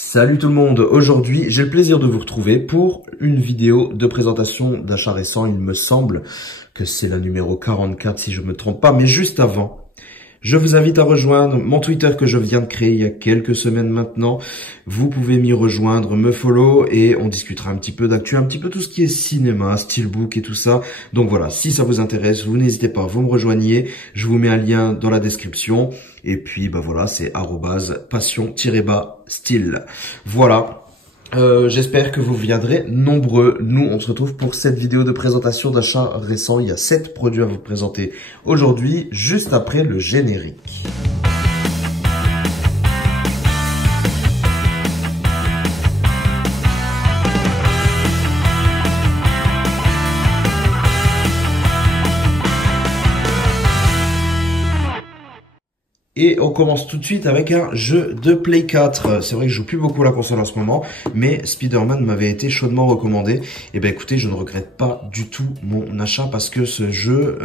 Salut tout le monde, aujourd'hui j'ai le plaisir de vous retrouver pour une vidéo de présentation d'achat récent. Il me semble que c'est la numéro 44 si je me trompe pas, mais juste avant, je vous invite à rejoindre mon Twitter que je viens de créer il y a quelques semaines maintenant. Vous pouvez m'y rejoindre, me follow et on discutera un petit peu d'actu, un petit peu tout ce qui est cinéma, steelbook et tout ça. Donc voilà, si ça vous intéresse, vous n'hésitez pas, vous me rejoignez. Je vous mets un lien dans la description. Et puis bah voilà, c'est @passion-style. Voilà. J'espère que vous viendrez nombreux. Nous, on se retrouve pour cette vidéo de présentation d'achat récent. Il y a 7 produits à vous présenter aujourd'hui, juste après le générique. Et on commence tout de suite avec un jeu de Play 4. C'est vrai que je joue plus beaucoup à la console en ce moment, mais Spider-Man m'avait été chaudement recommandé. Et ben écoutez, je ne regrette pas du tout mon achat parce que ce jeu,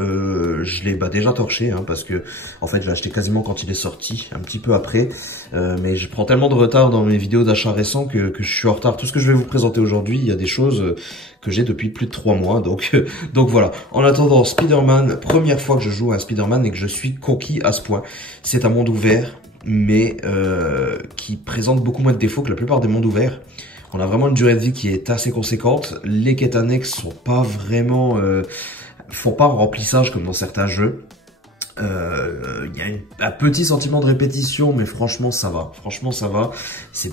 je l'ai déjà torché, parce que en fait je l'ai acheté quasiment quand il est sorti, un petit peu après. Mais je prends tellement de retard dans mes vidéos d'achat récents que je suis en retard. Tout ce que je vais vous présenter aujourd'hui, il y a des choses que j'ai depuis plus de 3 mois. Donc voilà. En attendant, Spider-Man, première fois que je joue à Spider-Man et que je suis conquis à ce point. C'est un monde ouvert, mais qui présente beaucoup moins de défauts que la plupart des mondes ouverts. On a vraiment une durée de vie qui est assez conséquente. Les quêtes annexes sont pas vraiment, font pas un remplissage comme dans certains jeux. Il y a un petit sentiment de répétition, mais franchement ça va. Franchement ça va. C'est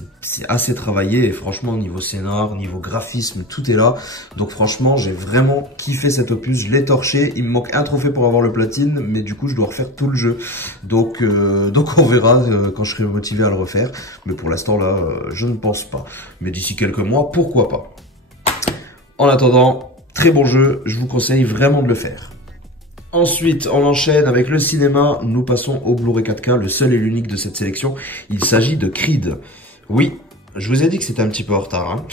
assez travaillé et franchement niveau scénar, niveau graphisme, tout est là. Donc franchement j'ai vraiment kiffé cet opus. Je l'ai torché. Il me manque un trophée pour avoir le platine, mais du coup je dois refaire tout le jeu. Donc on verra quand je serai motivé à le refaire. Mais pour l'instant là, je ne pense pas. Mais d'ici quelques mois, pourquoi pas. En attendant, très bon jeu. Je vous conseille vraiment de le faire. Ensuite, on enchaîne avec le cinéma. Nous passons au Blu-ray 4K, le seul et l'unique de cette sélection. Il s'agit de Creed. Oui, je vous ai dit que c'était un petit peu en retard.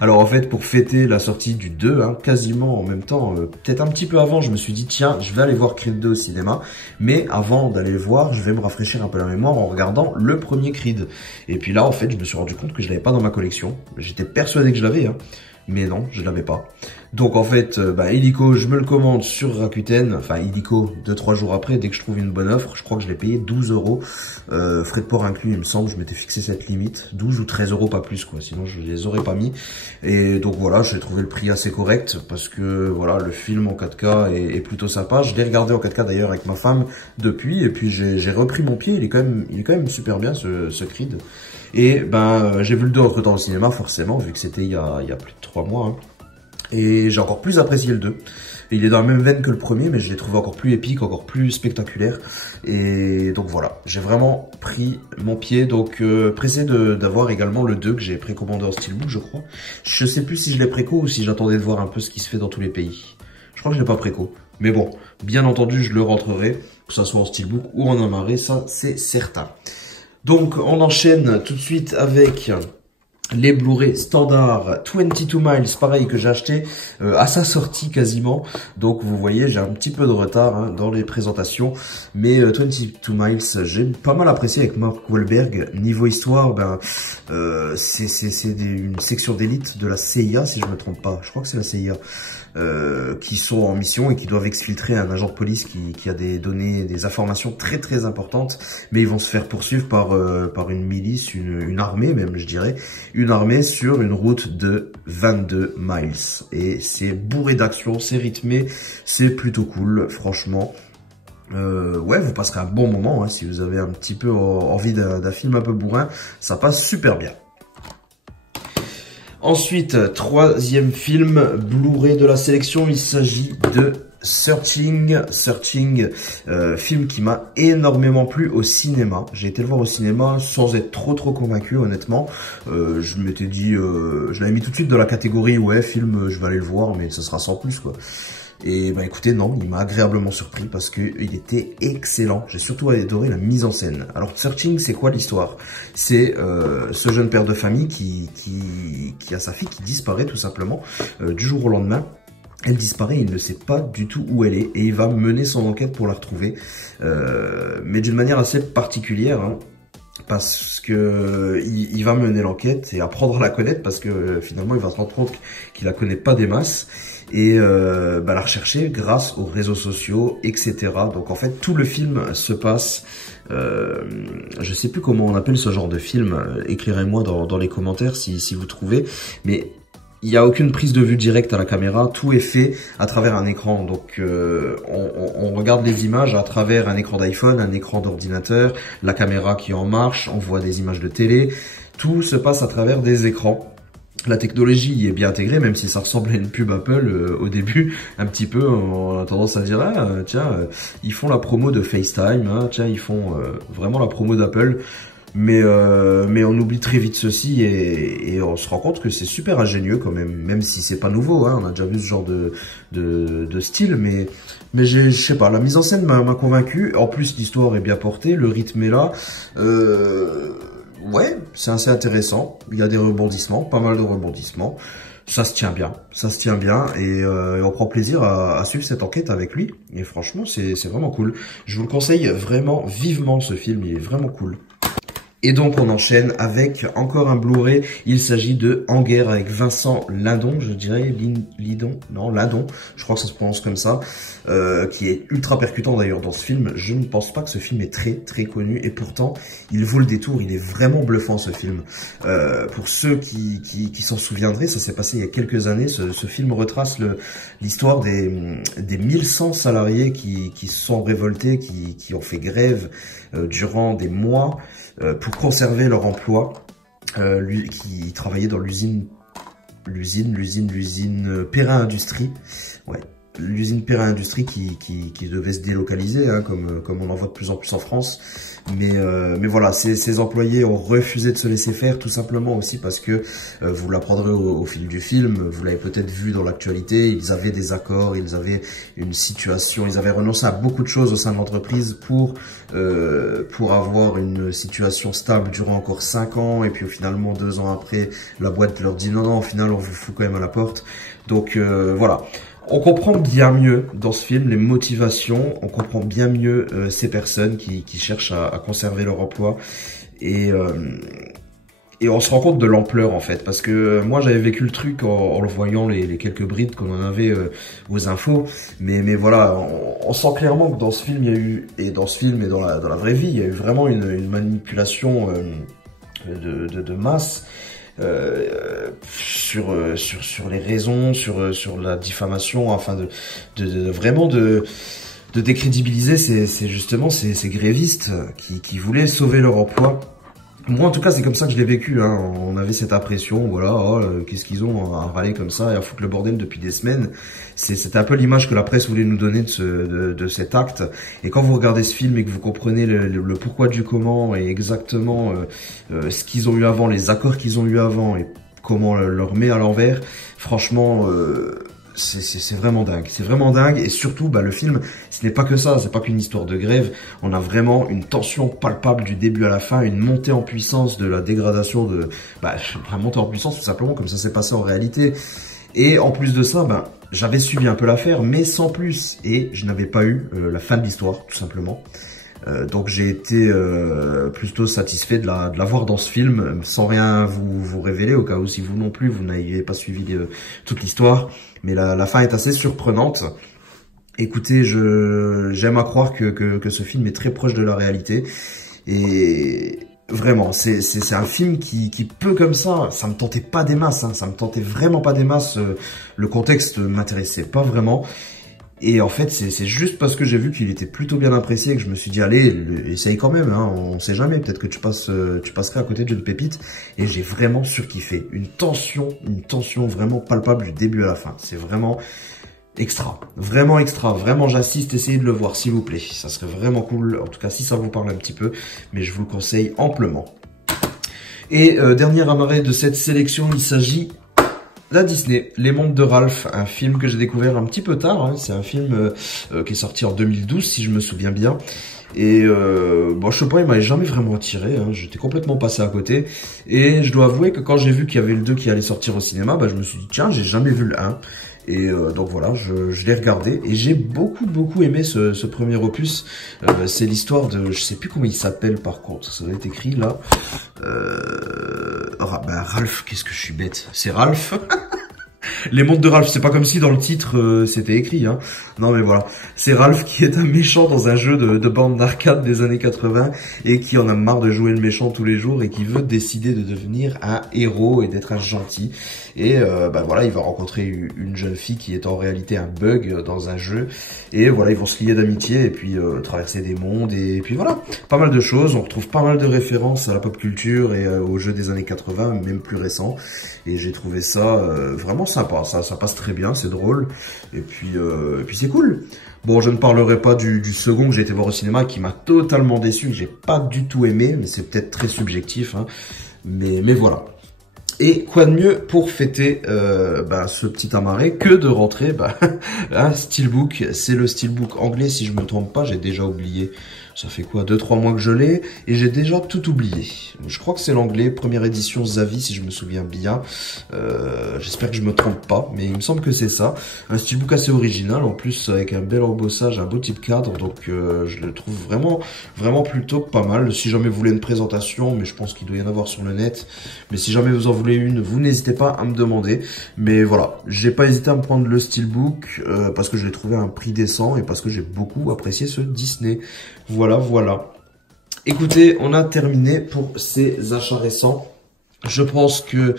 Alors en fait, pour fêter la sortie du 2, quasiment en même temps, peut-être un petit peu avant, je me suis dit, tiens, je vais aller voir Creed 2 au cinéma. Mais avant d'aller le voir, je vais me rafraîchir un peu la mémoire en regardant le premier Creed. Et puis là, en fait, je me suis rendu compte que je l'avais pas dans ma collection. J'étais persuadé que je l'avais, mais non, je l'avais pas. Donc en fait, illico, je me le commande sur Rakuten, enfin illico 2-3 jours après, dès que je trouve une bonne offre. Je crois que je l'ai payé 12 €, frais de port inclus, il me semble. Je m'étais fixé cette limite, 12 ou 13 € pas plus quoi, sinon je les aurais pas mis. Et donc voilà, j'ai trouvé le prix assez correct parce que voilà, le film en 4K est plutôt sympa. Je l'ai regardé en 4K d'ailleurs avec ma femme depuis, et puis j'ai repris mon pied. Il est quand même super bien ce Creed. Et j'ai vu le 2 entre temps au cinéma forcément, vu que c'était il y a plus de 3 mois. Et j'ai encore plus apprécié le 2. Et il est dans la même veine que le premier, mais je l'ai trouvé encore plus épique, encore plus spectaculaire. Et donc voilà, j'ai vraiment pris mon pied. Donc pressé d'avoir également le 2 que j'ai précommandé en steelbook, je crois. Je sais plus si je l'ai préco ou si j'attendais de voir un peu ce qui se fait dans tous les pays. Je crois que je l'ai pas préco. Mais bon, bien entendu, je le rentrerai, que ce soit en steelbook ou en amarré, ça c'est certain. Donc on enchaîne tout de suite avec les Blu-ray standards 22 miles, pareil, que j'ai acheté à sa sortie quasiment. Donc vous voyez, j'ai un petit peu de retard dans les présentations. Mais 22 miles, j'ai pas mal apprécié avec Mark Wahlberg. Niveau histoire, c'est une section d'élite de la CIA, si je me trompe pas. Je crois que c'est la CIA. Qui sont en mission et qui doivent exfiltrer un agent de police qui a des données, des informations très très importantes, mais ils vont se faire poursuivre par une milice, une armée même, je dirais, une armée sur une route de 22 miles. Et c'est bourré d'action, c'est rythmé, c'est plutôt cool, franchement. Ouais, vous passerez un bon moment si vous avez un petit peu envie d'un film un peu bourrin, ça passe super bien. Ensuite, troisième film Blu-ray de la sélection, il s'agit de Searching, film qui m'a énormément plu au cinéma. J'ai été le voir au cinéma sans être trop convaincu, honnêtement. Je m'étais dit, je l'avais mis tout de suite dans la catégorie, ouais, film, je vais aller le voir, mais ce sera sans plus, quoi. Et écoutez, non, il m'a agréablement surpris parce que il était excellent. J'ai surtout adoré la mise en scène. Alors, Searching, c'est quoi l'histoire? C'est ce jeune père de famille qui a sa fille qui disparaît tout simplement du jour au lendemain. Elle disparaît, il ne sait pas du tout où elle est et il va mener son enquête pour la retrouver, mais d'une manière assez particulière. parce que il va mener l'enquête et apprendre à la connaître parce que finalement il va se rendre compte qu'il la connaît pas des masses et la rechercher grâce aux réseaux sociaux, etc. Donc en fait tout le film se passe, je sais plus comment on appelle ce genre de film, écrirez-moi dans les commentaires si vous trouvez, mais il n'y a aucune prise de vue directe à la caméra, tout est fait à travers un écran. Donc on regarde les images à travers un écran d'iPhone, un écran d'ordinateur, la caméra qui est en marche, on voit des images de télé, tout se passe à travers des écrans. La technologie y est bien intégrée, même si ça ressemble à une pub Apple au début, un petit peu, on a tendance à dire, ils font la promo de FaceTime, hein, tiens, ils font vraiment la promo d'Apple. Mais on oublie très vite ceci et on se rend compte que c'est super ingénieux quand même si c'est pas nouveau, hein, on a déjà vu ce genre de style, mais je sais pas, la mise en scène m'a convaincu. En plus l'histoire est bien portée, le rythme est là, ouais, c'est assez intéressant, il y a des rebondissements, pas mal de rebondissements. Ça se tient bien et on prend plaisir à suivre cette enquête avec lui. Et franchement, c'est vraiment cool. Je vous le conseille vraiment vivement ce film, il est vraiment cool. Et donc on enchaîne avec encore un Blu-ray, il s'agit de En guerre avec Vincent Lindon, je dirais, Lindon, je crois que ça se prononce comme ça, qui est ultra percutant d'ailleurs dans ce film. Je ne pense pas que ce film est très connu et pourtant il vaut le détour, il est vraiment bluffant ce film. Pour ceux qui s'en souviendraient, ça s'est passé il y a quelques années, ce film retrace l'histoire des 1100 salariés qui se sont révoltés, qui ont fait grève durant des mois, pour conserver leur emploi, qui travaillait dans l'usine Perrin Industrie, ouais, l'usine Perrin Industrie qui devait se délocaliser, hein, comme on en voit de plus en plus en France. Mais voilà, ces employés ont refusé de se laisser faire, tout simplement aussi parce que vous l'apprendrez au fil du film, vous l'avez peut-être vu dans l'actualité, ils avaient des accords, ils avaient une situation, ils avaient renoncé à beaucoup de choses au sein de l'entreprise pour avoir une situation stable durant encore 5 ans, et puis finalement 2 ans après, la boîte leur dit non, au final on vous fout quand même à la porte. Donc voilà. On comprend bien mieux dans ce film les motivations, on comprend bien mieux ces personnes qui cherchent à conserver leur emploi et on se rend compte de l'ampleur en fait, parce que moi j'avais vécu le truc en le voyant les quelques brides qu'on en avait aux infos, mais voilà, on sent clairement que dans ce film il y a eu, et dans ce film et dans la vraie vie, il y a eu vraiment une manipulation de masse. Sur les raisons, sur la diffamation, afin de vraiment de décrédibiliser ces grévistes qui voulaient sauver leur emploi. Moi, en tout cas, c'est comme ça que je l'ai vécu, hein. On avait cette impression, voilà, qu'est-ce qu'ils ont à râler comme ça et à foutre le bordel depuis des semaines. C'était un peu l'image que la presse voulait nous donner de cet acte. Et quand vous regardez ce film et que vous comprenez le pourquoi du comment et exactement ce qu'ils ont eu avant, les accords qu'ils ont eu avant et comment on leur met à l'envers, franchement... c'est vraiment dingue, et surtout le film, ce n'est pas que ça, c'est pas qu'une histoire de grève, on a vraiment une tension palpable du début à la fin, une montée en puissance de la dégradation la montée en puissance tout simplement comme ça s'est passé en réalité. Et en plus de ça, j'avais suivi un peu l'affaire, mais sans plus, et je n'avais pas eu la fin de l'histoire tout simplement. Donc j'ai été plutôt satisfait de la voir dans ce film, sans rien vous révéler, au cas où si vous non plus vous n'ayez pas suivi toute l'histoire. Mais la fin est assez surprenante. Écoutez, j'aime à croire que ce film est très proche de la réalité. Et vraiment, c'est un film qui peut comme ça me tentait pas des masses, hein, ça me tentait vraiment pas des masses. Le contexte m'intéressait pas vraiment. Et en fait, c'est juste parce que j'ai vu qu'il était plutôt bien apprécié que je me suis dit, allez, essaye quand même, hein, on sait jamais, peut-être que tu passerais à côté d'une pépite. Et j'ai vraiment surkiffé. Une tension vraiment palpable du début à la fin. C'est vraiment extra. Vraiment, j'assiste, essayez de le voir, s'il vous plaît. Ça serait vraiment cool, en tout cas si ça vous parle un petit peu, mais je vous le conseille amplement. Et dernier amarré de cette sélection, il s'agit... la Disney, Les Mondes de Ralph, un film que j'ai découvert un petit peu tard, hein. C'est un film qui est sorti en 2012 si je me souviens bien. Et je sais pas, il m'avait jamais vraiment attiré, hein. J'étais complètement passé à côté. Et je dois avouer que quand j'ai vu qu'il y avait le 2 qui allait sortir au cinéma, je me suis dit tiens, j'ai jamais vu le 1. Et donc voilà, je l'ai regardé et j'ai beaucoup aimé ce premier opus. C'est l'histoire de, je sais plus comment il s'appelle par contre, ça doit être écrit là. Ralph, qu'est-ce que je suis bête, c'est Ralph. Les montres de Ralph, c'est pas comme si dans le titre c'était écrit, hein. Non mais voilà, c'est Ralph qui est un méchant dans un jeu de bande d'arcade des années 80 et qui en a marre de jouer le méchant tous les jours et qui veut décider de devenir un héros et d'être un gentil. Et voilà, il va rencontrer une jeune fille qui est en réalité un bug dans un jeu. Et voilà, ils vont se lier d'amitié et puis traverser des mondes et puis voilà, pas mal de choses. On retrouve pas mal de références à la pop culture et aux jeux des années 80, même plus récents. Et j'ai trouvé ça vraiment sympa, ça passe très bien, c'est drôle, et puis c'est cool. Bon, je ne parlerai pas du second que j'ai été voir au cinéma, qui m'a totalement déçu, que j'ai pas du tout aimé, mais c'est peut-être très subjectif, hein. Mais voilà. Et quoi de mieux pour fêter ce petit amarré que de rentrer un steelbook. C'est le steelbook anglais si je me trompe pas, j'ai déjà oublié. Ça fait quoi, 2-3 mois que je l'ai et j'ai déjà tout oublié. Je crois que c'est l'anglais, première édition Zavi si je me souviens bien. J'espère que je me trompe pas, mais il me semble que c'est ça. Un steelbook assez original, en plus avec un bel embossage, un beau type cadre, donc je le trouve vraiment plutôt pas mal. Si jamais vous voulez une présentation, mais je pense qu'il doit y en avoir sur le net, mais si jamais vous en voulez une, vous n'hésitez pas à me demander. Mais voilà, j'ai pas hésité à me prendre le steelbook parce que je l'ai trouvé à un prix décent et parce que j'ai beaucoup apprécié ce Disney. Voilà. Écoutez, on a terminé pour ces achats récents. Je pense que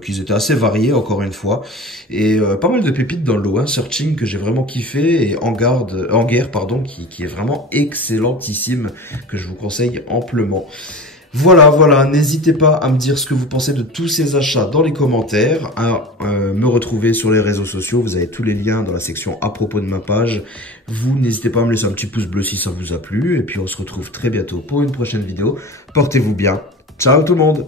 qu'ils étaient assez variés, encore une fois, et pas mal de pépites dans le lot, hein. Searching que j'ai vraiment kiffé, et En Guerre, pardon, qui est vraiment excellentissime, que je vous conseille amplement. Voilà, n'hésitez pas à me dire ce que vous pensez de tous ces achats dans les commentaires, à me retrouver sur les réseaux sociaux, vous avez tous les liens dans la section à propos de ma page. Vous n'hésitez pas à me laisser un petit pouce bleu si ça vous a plu, et puis on se retrouve très bientôt pour une prochaine vidéo. Portez-vous bien, ciao tout le monde!